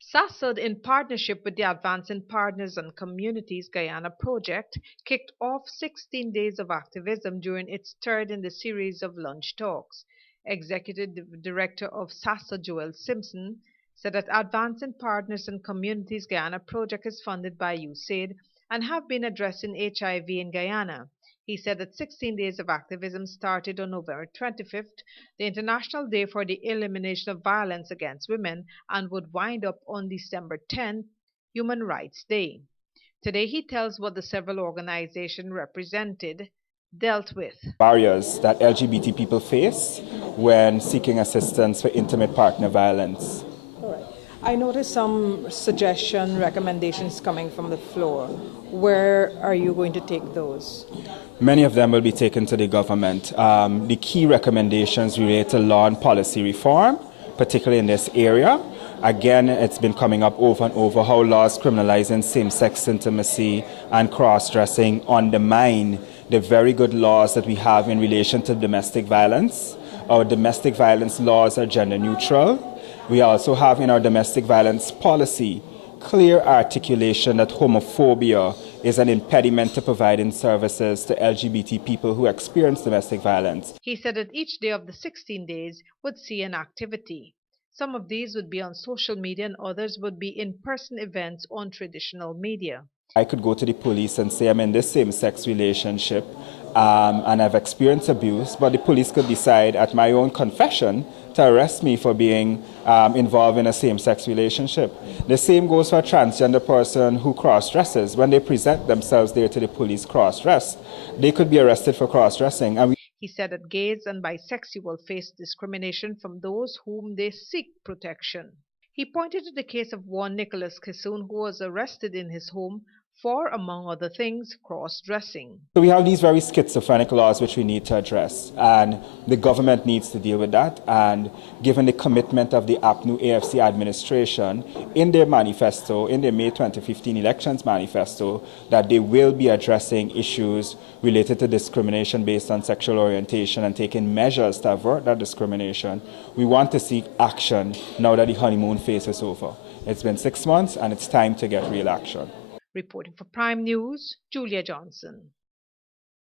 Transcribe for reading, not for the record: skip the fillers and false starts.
SASAD, in partnership with the Advancing Partners and Communities Guyana project, kicked off 16 days of activism during its third in the series of lunch talks. Executive Director of SASA, Joel Simpson, said that Advancing Partners and Communities Guyana project is funded by USAID and have been addressing HIV in Guyana. He said that 16 days of activism started on November 25th, the International Day for the Elimination of Violence Against Women, and would wind up on December 10th, Human Rights Day. Today he tells what the several organizations represented dealt with. Barriers that LGBT people face when seeking assistance for intimate partner violence. I noticed some recommendations coming from the floor. Where are you going to take those? Many of them will be taken to the government. The key recommendations relate to law and policy reform, particularly in this area. Again, it's been coming up over and over how laws criminalizing same-sex intimacy and cross-dressing undermine the very good laws that we have in relation to domestic violence. Our domestic violence laws are gender neutral. We also have in our domestic violence policy clear articulation that homophobia is an impediment to providing services to LGBT people who experience domestic violence. He said that each day of the 16 days would see an activity. Some of these would be on social media and others would be in-person events on traditional media. I could go to the police and say I'm in this same-sex relationship and I've experienced abuse, but the police could decide at my own confession to arrest me for being involved in a same-sex relationship. The same goes for a transgender person who cross-dresses. When they present themselves there to the police cross-dressed, they could be arrested for cross-dressing. He said that gays and bisexuals face discrimination from those whom they seek protection. He pointed to the case of one Nicholas Kissoon who was arrested in his home for, among other things, cross-dressing. So we have these very schizophrenic laws which we need to address, and the government needs to deal with that. And given the commitment of the APNU AFC administration in their manifesto, in their May 2015 elections manifesto, that they will be addressing issues related to discrimination based on sexual orientation and taking measures to avert that discrimination, we want to seek action now that the honeymoon phase is over. It's been 6 months and it's time to get real action. Reporting for Prime News, Julia Johnson.